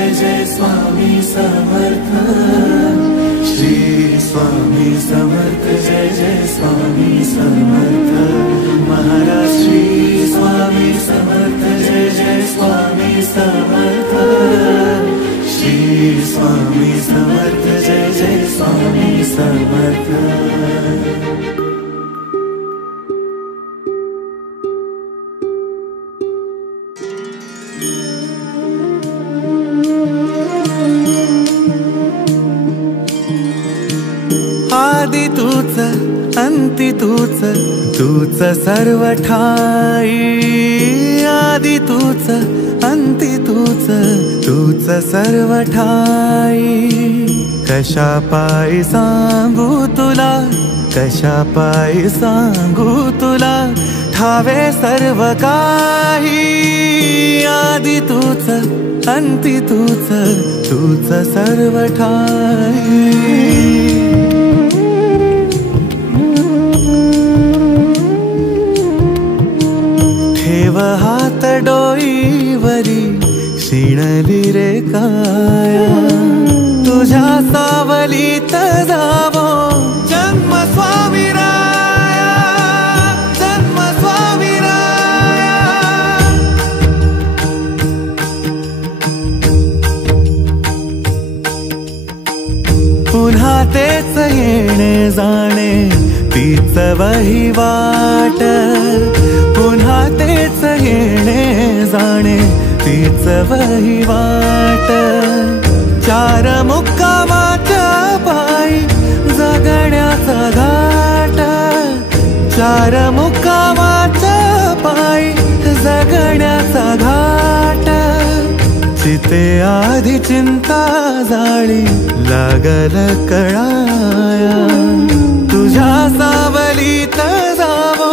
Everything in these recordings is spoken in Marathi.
जय जय स्वामी समर्थ। श्री स्वामी समर्थ जय जय स्वामी समर्थ। महाराज श्री स्वामी समर्थ जय जय स्वामी समर्थ। श्री स्वामी समर्थ जय जय स्वामी समर्थ। आदि तूच अंति तूच, तूच सर्व ठाई। आदि तूच अंति तूच, तूच सर्व ठाई। कशा पायी सांगू तुला, कशा पायी सांगू तुला, ठावे सर्व काही। आदि तूच अंति तूच, तूच सर्व ठाई। ठेव हात डोईवरी, शिणली रे काया। तुझ्या सावलीत जावो जन्म स्वामी राया, जन्म स्वामी राया। पुन्हा तेच येणे जाणे, तीच वहिवाट। पुन्हा तेच येणे जाणे, तीच वहिवाट। चार मुक्कामाच्या पायी जगण्याचा घाट। चार मुक्कामाच्या पायी जगण्याचा घाट। चिते आधी चिंता जाळी लागल कळाया। तुझ्या सावलीत जावो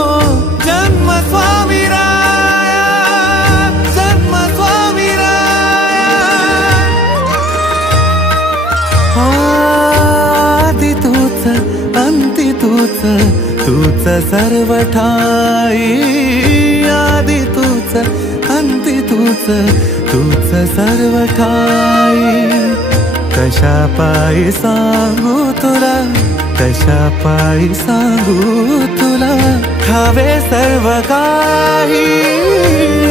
जन्म स्वामी राया, जन्म स्वामी राया। आदि तूच अंति तूच, तूच सर्व ठाई। आदि तूच अंति तूच, तूच सर्व ठाई। कशा पायी सांगू तुला, कशा पायी सांगू तुला, ठावे सर्व काही।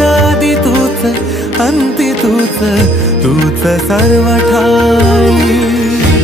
आदि तूच अंति तूच, तूच सर्व ठाई।